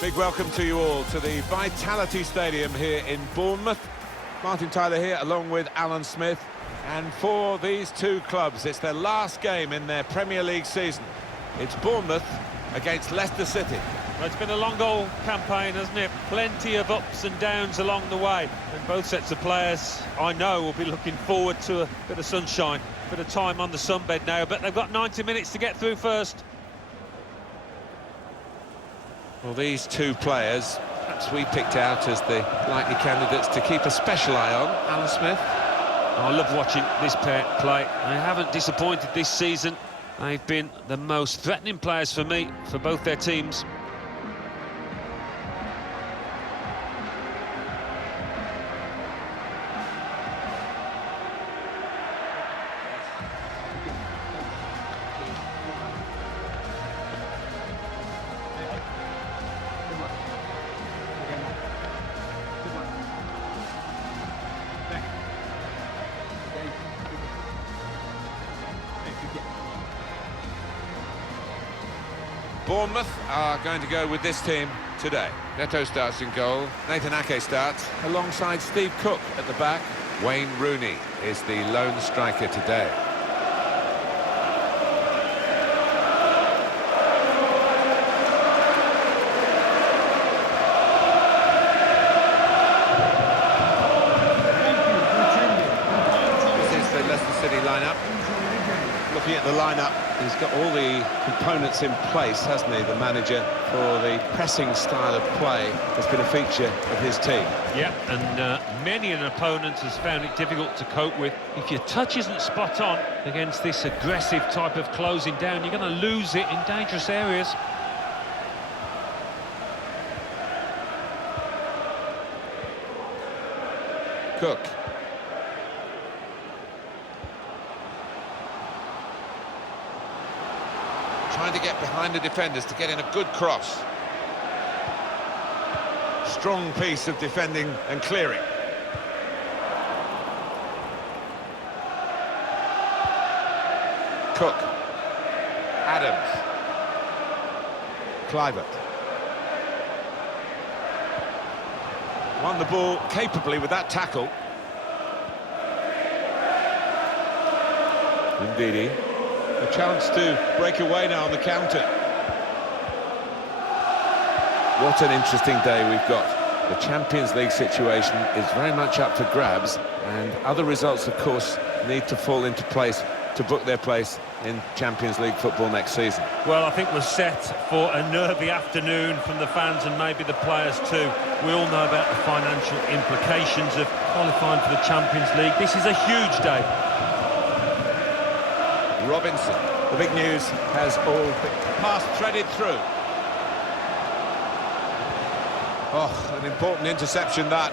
Big welcome to you all to the Vitality Stadium here in Bournemouth. Martin Tyler here along with Alan Smith. And for these two clubs, it's their last game in their Premier League season. It's Bournemouth against Leicester City. Well, it's been a long old campaign, hasn't it? Plenty of ups and downs along the way. And both sets of players, I know, will be looking forward to a bit of sunshine, a bit of time on the sunbed now. But they've got 90 minutes to get through first. Well, these two players, perhaps we picked out as the likely candidates to keep a special eye on. Alan Smith. I love watching this pair play. They haven't disappointed this season. They've been the most threatening players for me, for both their teams. Bournemouth are going to go with this team today. Neto starts in goal. Nathan Ake starts alongside Steve Cook at the back. Wayne Rooney is the lone striker today. This is the Leicester City lineup. Looking at the lineup, he's got all the components in place, hasn't he, the manager, for the pressing style of play that's been a feature of his team. Yeah, and many an opponent has found it difficult to cope with. If your touch isn't spot on against this aggressive type of closing down, you're going to lose it in dangerous areas. Cook. Trying to get behind the defenders to get in a good cross. Strong piece of defending and clearing. Cook. Adams. Clivert. Won the ball capably with that tackle. Indeed. A chance to break away now on the counter. What an interesting day we've got. The Champions League situation is very much up for grabs, and other results, of course, need to fall into place to book their place in Champions League football next season. Well, I think we're set for a nervy afternoon from the fans and maybe the players too. We all know about the financial implications of qualifying for the Champions League. This is a huge day. Robinson. The big news has all the pass threaded through. Oh, an important interception that.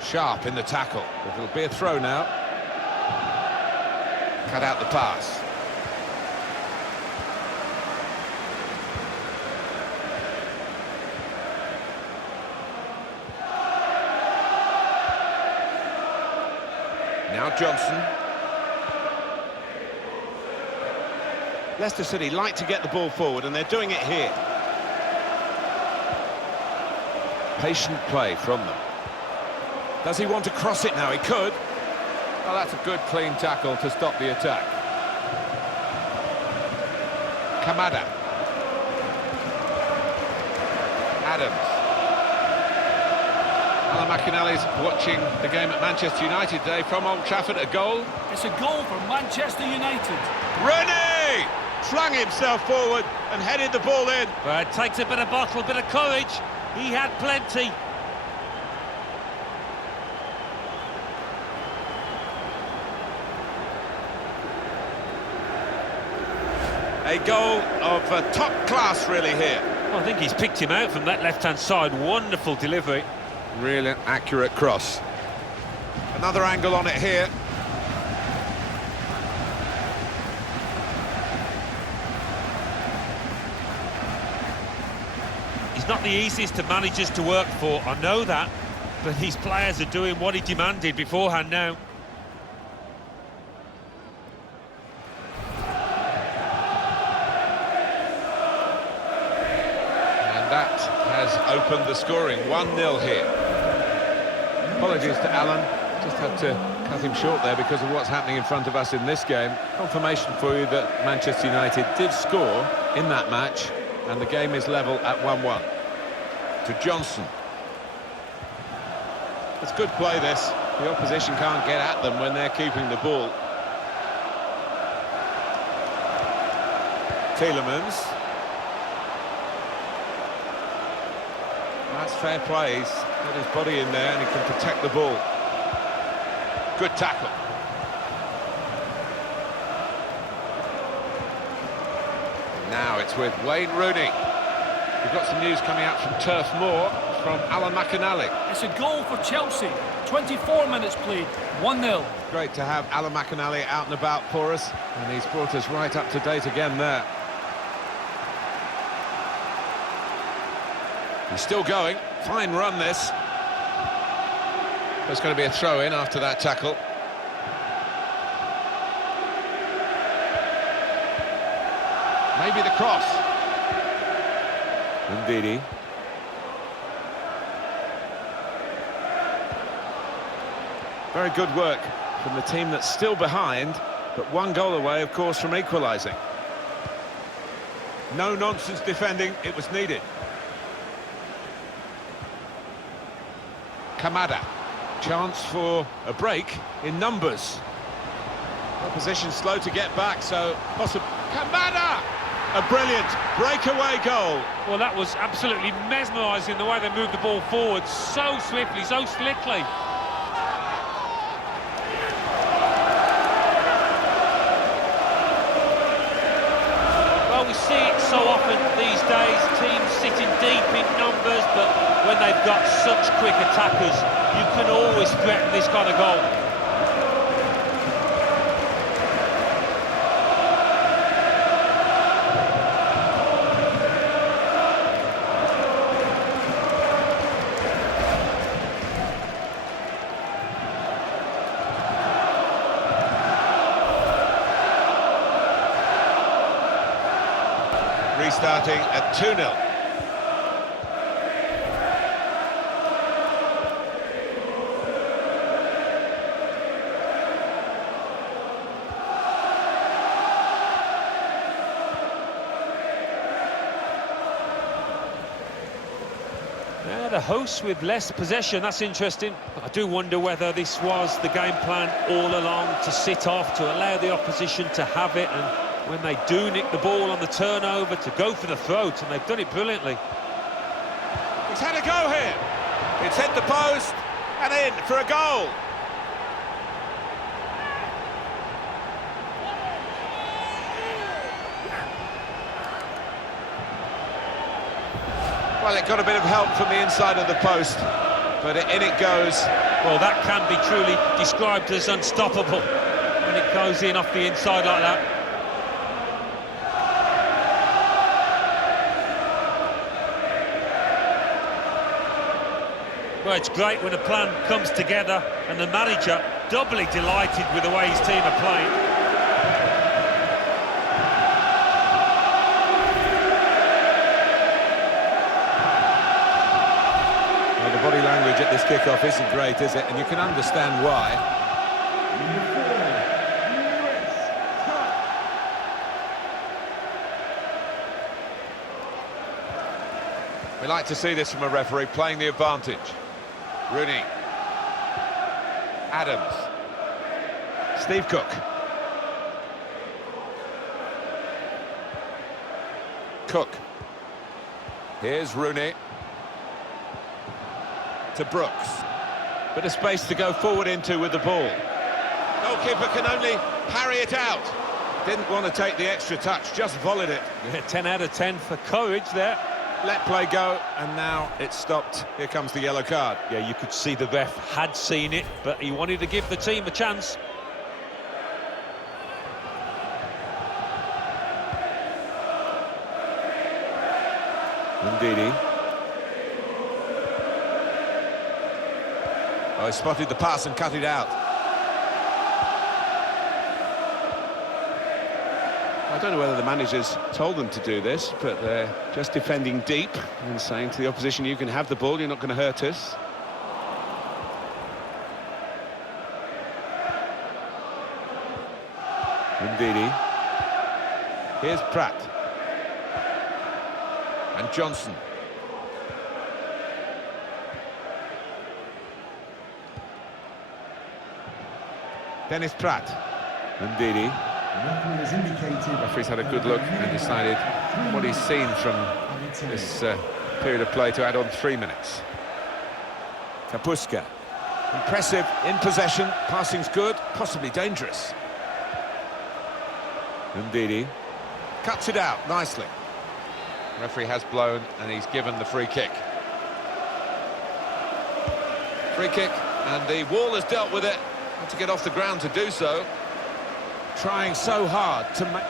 Sharp in the tackle. It'll be a throw now. Cut out the pass. Now Johnson. Leicester City like to get the ball forward, and they're doing it here. Patient play from them. Does he want to cross it now? He could. Oh, that's a good, clean tackle to stop the attack. Kamada. Adams. Alan McInally's watching the game at Manchester United today from Old Trafford. A goal. It's a goal for Manchester United. Rooney flung himself forward and headed the ball in. Well, it takes a bit of bottle, a bit of courage. He had plenty. A goal of top class, really, here. Well, I think he's picked him out from that left-hand side. Wonderful delivery. Really accurate cross. Another angle on it here. He's not the easiest of managers to work for, I know that, but these players are doing what he demanded beforehand now. opened the scoring. 1-0 here. Apologies to Alan, just had to cut him short there because of what's happening in front of us in this game. Confirmation for you that Manchester United did score in that match, and the game is level at 1-1. To Johnson. It's good play, this. The opposition can't get at them when they're keeping the ball. Tielemans. That's fair play. He's got his body in there and he can protect the ball. Good tackle. And now it's with Wayne Rooney. We've got some news coming out from Turf Moor from Alan McInally. It's a goal for Chelsea. 24 minutes played, 1-0. Great to have Alan McInally out and about for us, and he's brought us right up to date again there. He's still going. Fine run, this. There's going to be a throw-in after that tackle. Maybe the cross. Ndidi. Very good work from the team that's still behind, but one goal away, of course, from equalising. No-nonsense defending, it was needed. Kamada. Chance for a break in numbers. Opposition slow to get back, so possible. Kamada! A brilliant breakaway goal. Well, that was absolutely mesmerising, the way they moved the ball forward so swiftly, so slickly. Well, we see it so often these days, teams sitting deep in numbers, but when they've got such quick attackers, you can always threaten this kind of goal. Restarting at 2-0. Yeah, the hosts with less possession, that's interesting. I do wonder whether this was the game plan all along, to sit off, to allow the opposition to have it, and when they do nick the ball on the turnover, to go for the throat, and they've done it brilliantly. He's had a go here. It's hit the post and in for a goal. Well, it got a bit of help from the inside of the post, but in it goes. Well, that can be truly described as unstoppable when it goes in off the inside like that. Well, it's great when a plan comes together and the manager doubly delighted with the way his team are playing. Well, the body language at this kickoff isn't great, is it? And you can understand why. We like to see this from a referee, playing the advantage. Rooney. Adams. Steve Cook. Cook. Here's Rooney. To Brooks. Bit of space to go forward into with the ball. Goalkeeper can only parry it out. Didn't want to take the extra touch, just volleyed it. Yeah, 10 out of 10 for courage there. Let play go, and now it's stopped. Here comes the yellow card. Yeah, you could see the ref had seen it, but he wanted to give the team a chance. Ndidi. Oh, he spotted the pass and cut it out. I don't know whether the managers told them to do this, but they're just defending deep and saying to the opposition, you can have the ball, you're not going to hurt us. Ndidi. Here's Pratt. And Johnson. Dennis Pratt. Ndidi. The referee's had a good look and decided what he's seen from this period of play to add on 3 minutes. Kapuska. Impressive in possession, passing's good, possibly dangerous. Ndidi cuts it out nicely. The referee has blown and he's given the free kick. Free kick, and the wall has dealt with it. Had to get off the ground to do so. Trying so hard to make...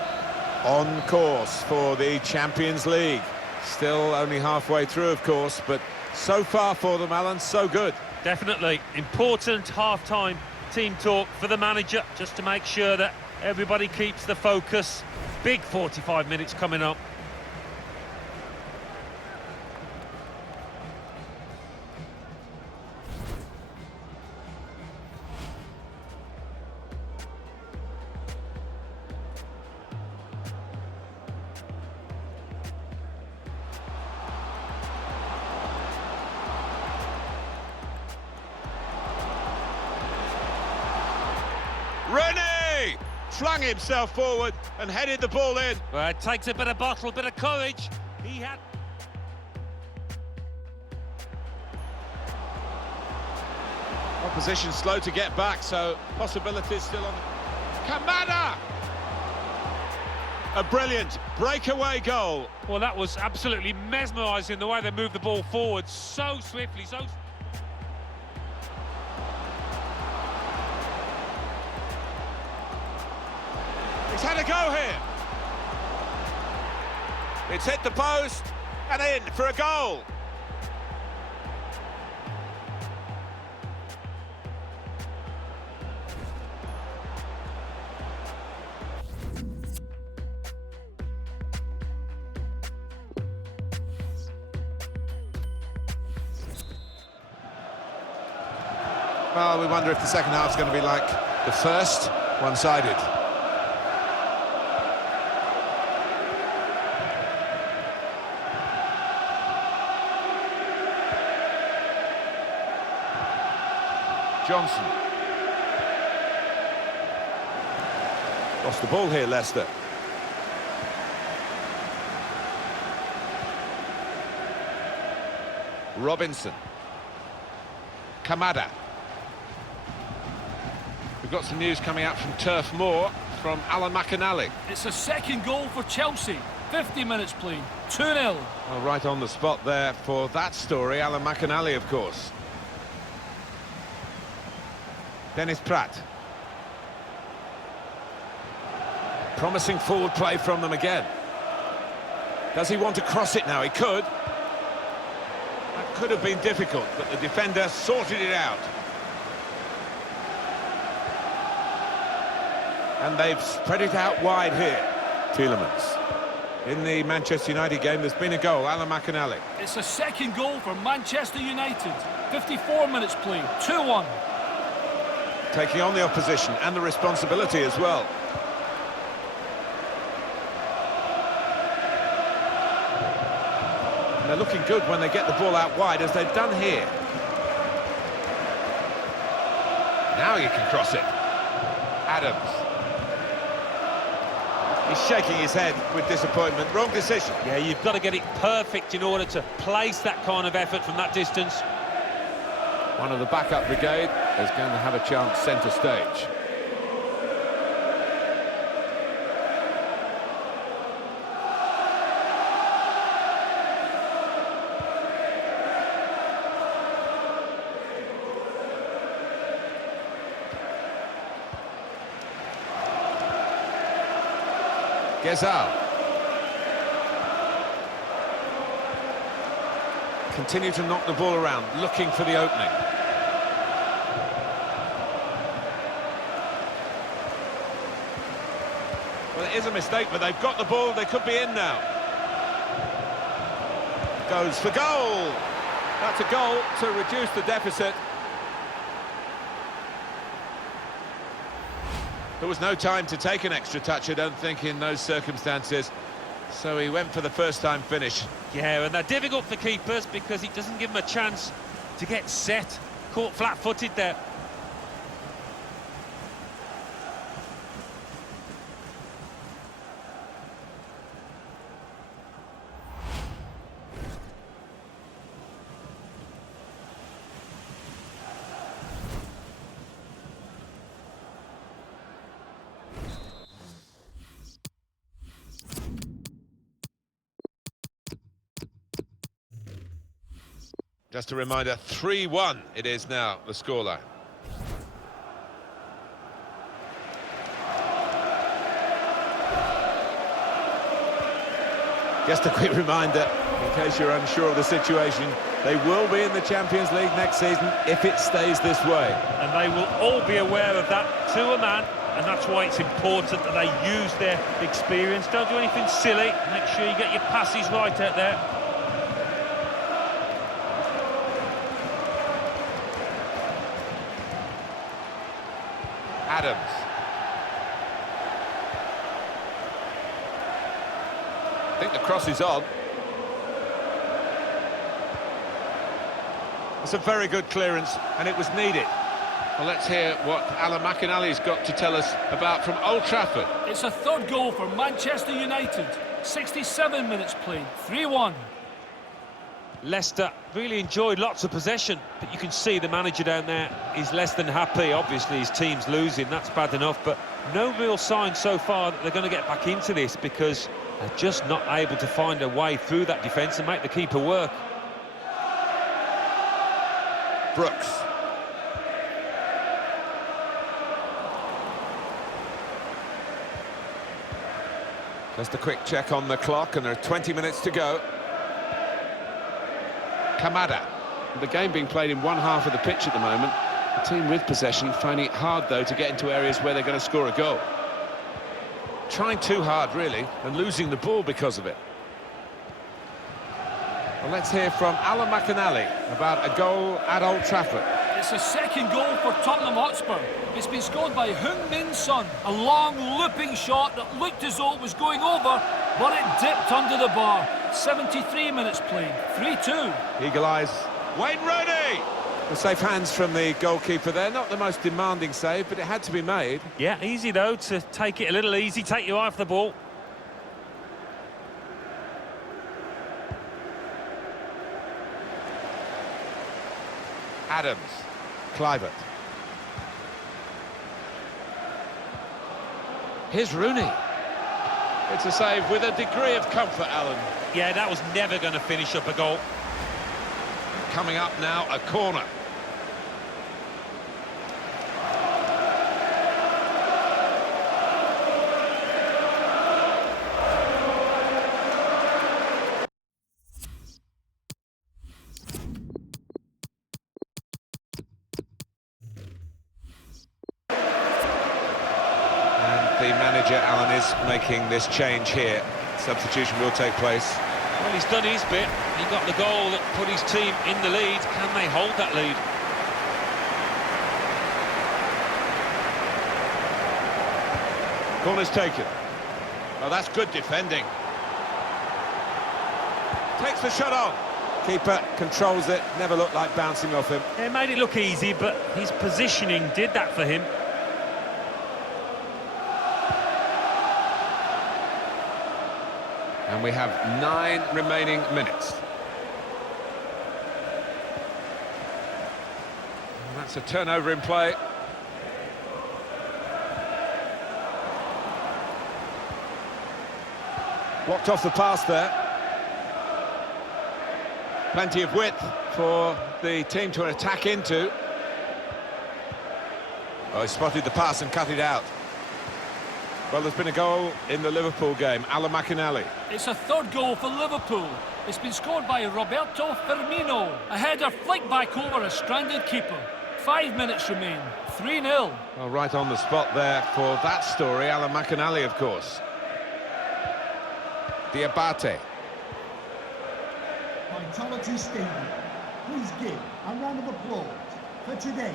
On course for the Champions League. Still only halfway through, of course, but so far for them, Alan, so good. Definitely. Important half-time team talk for the manager, just to make sure that everybody keeps the focus. Big 45 minutes coming up. Rooney flung himself forward and headed the ball in. Well, it takes a bit of bottle, a bit of courage. He had... Opposition slow to get back, so possibilities still on. Kamada! A brilliant breakaway goal. Well, that was absolutely mesmerising, the way they moved the ball forward so swiftly, so... He's had a go here. It's hit the post and in for a goal. Well, we wonder if the second half's going to be like the first, one-sided. Johnson. Lost the ball here, Leicester. Robinson. Kamada. We've got some news coming out from Turf Moor from Alan McInally. It's a second goal for Chelsea. 50 minutes played. 2-0. Well, right on the spot there for that story, Alan McInally, of course. Dennis Pratt. Promising forward play from them again. Does he want to cross it now? He could. That could have been difficult, but the defender sorted it out. And they've spread it out wide here. Tielemans. In the Manchester United game, there's been a goal. Alan McInally. It's a second goal for Manchester United. 54 minutes played. 2-1. Taking on the opposition and the responsibility as well. And they're looking good when they get the ball out wide, as they've done here. Now you can cross it. Adams. He's shaking his head with disappointment. Wrong decision. Yeah, you've got to get it perfect in order to place that kind of effort from that distance. One of the backup brigade is going to have a chance centre stage. Gezal. Continue to knock the ball around, looking for the opening. Well, it is a mistake, but they've got the ball. They could be in now. Goes for goal. That's a goal to reduce the deficit. There was no time to take an extra touch, I don't think, in those circumstances. So he went for the first-time finish. Yeah, and they're difficult for keepers because he doesn't give them a chance to get set. Caught flat-footed there. Just a reminder, 3-1 it is now, the scoreline. Just a quick reminder, in case you're unsure of the situation, they will be in the Champions League next season if it stays this way. And they will all be aware of that to a man, and that's why it's important that they use their experience. Don't do anything silly. Make sure you get your passes right out there. Adams. I think the cross is on. It's a very good clearance, and it was needed. Well, let's hear what Alan McInally's got to tell us about from Old Trafford. It's a third goal for Manchester United. 67 minutes played, 3-1. Leicester really enjoyed lots of possession, but you can see the manager down there is less than happy. Obviously his team's losing, that's bad enough, but no real sign so far that they're going to get back into this because they're just not able to find a way through that defence and make the keeper work. Brooks. Just a quick check on the clock, and there are 20 minutes to go. Kamada. The game being played in one half of the pitch at the moment. The team with possession finding it hard, though, to get into areas where they're going to score a goal. Trying too hard, really, and losing the ball because of it. Well, let's hear from Alan McInally about a goal at Old Trafford. It's a second goal for Tottenham Hotspur. It's been scored by Heung-min Son. A long, looping shot that looked as though it was going over, but it dipped under the bar. 73 minutes played, 3-2. Eagle eyes, Wayne Rooney! The safe hands from the goalkeeper there. Not the most demanding save, but it had to be made. Yeah, easy though, to take it a little easy, take your eye off the ball. Adams, Clivert. Here's Rooney. It's a save with a degree of comfort, Alan. Yeah, that was never going to finish up a goal. Coming up now, a corner. The manager, Alan, is making this change here. Substitution will take place. Well, he's done his bit. He got the goal that put his team in the lead. Can they hold that lead? Corner's taken. Oh, that's good defending. Takes the shot on. Keeper controls it. Never looked like bouncing off him. It made it look easy, but his positioning did that for him. And we have 9 remaining minutes. And that's a turnover in play. Blocked off the pass there. Plenty of width for the team to attack into. Oh, he spotted the pass and cut it out. Well, there's been a goal in the Liverpool game. Alan McInally. It's a third goal for Liverpool. It's been scored by Roberto Firmino. A header flicked back over a stranded keeper. 5 minutes remain. 3-0. Well, right on the spot there for that story. Alan McInally, of course. Diabate. Vitality Stadium. Please give a round of applause for today's...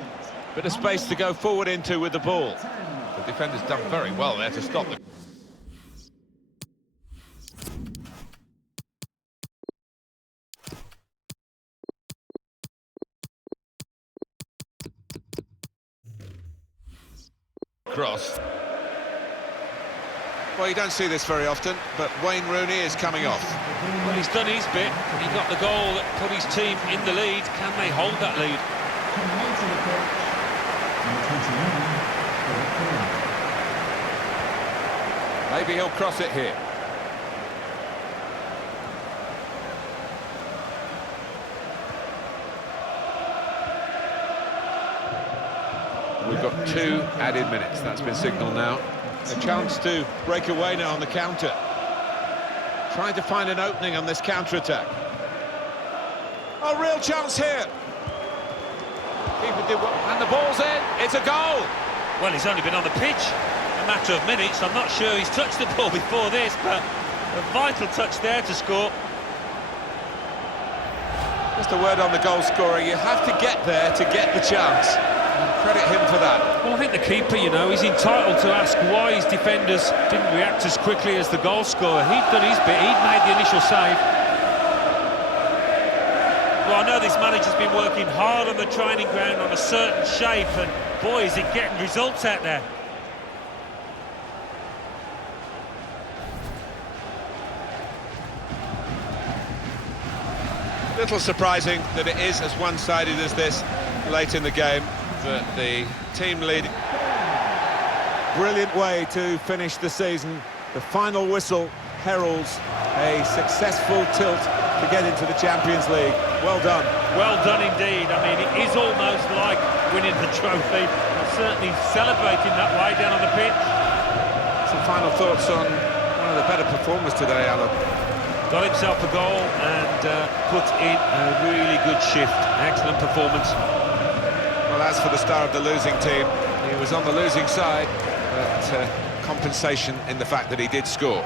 Bit of space to go forward into with the ball. The defender's done very well there to stop the... cross. Well, you don't see this very often, but Wayne Rooney is coming off. Well, he's done his bit. He got the goal that put his team in the lead. Can they hold that lead? Maybe he'll cross it here. We've got 2 added minutes. That's been signalled now. A chance to break away now on the counter. Trying to find an opening on this counter-attack. Oh, real chance here. Keeper did well, and the ball's in. It's a goal. Well, he's only been on the pitch a matter of minutes. I'm not sure he's touched the ball before this, but a vital touch there to score. Just a word on the goal scorer. You have to get there to get the chance. And credit him for that. Well, I think the keeper, you know, he's entitled to ask why his defenders didn't react as quickly as the goal scorer. He'd done his bit, he'd made the initial save. Well, I know this manager's been working hard on the training ground on a certain shape, and boy, is he getting results out there. Little surprising that it is as one-sided as this late in the game, but the team lead. Brilliant way to finish the season. The final whistle heralds a successful tilt to get into the Champions League. Well done. Well done indeed. I mean, it is almost like winning the trophy. And certainly celebrating that way down on the pitch. Some final thoughts on one of the better performers today, Alan. Got himself a goal and put in a really good shift. Excellent performance. Well, as for the star of the losing team, he was on the losing side, but compensation in the fact that he did score.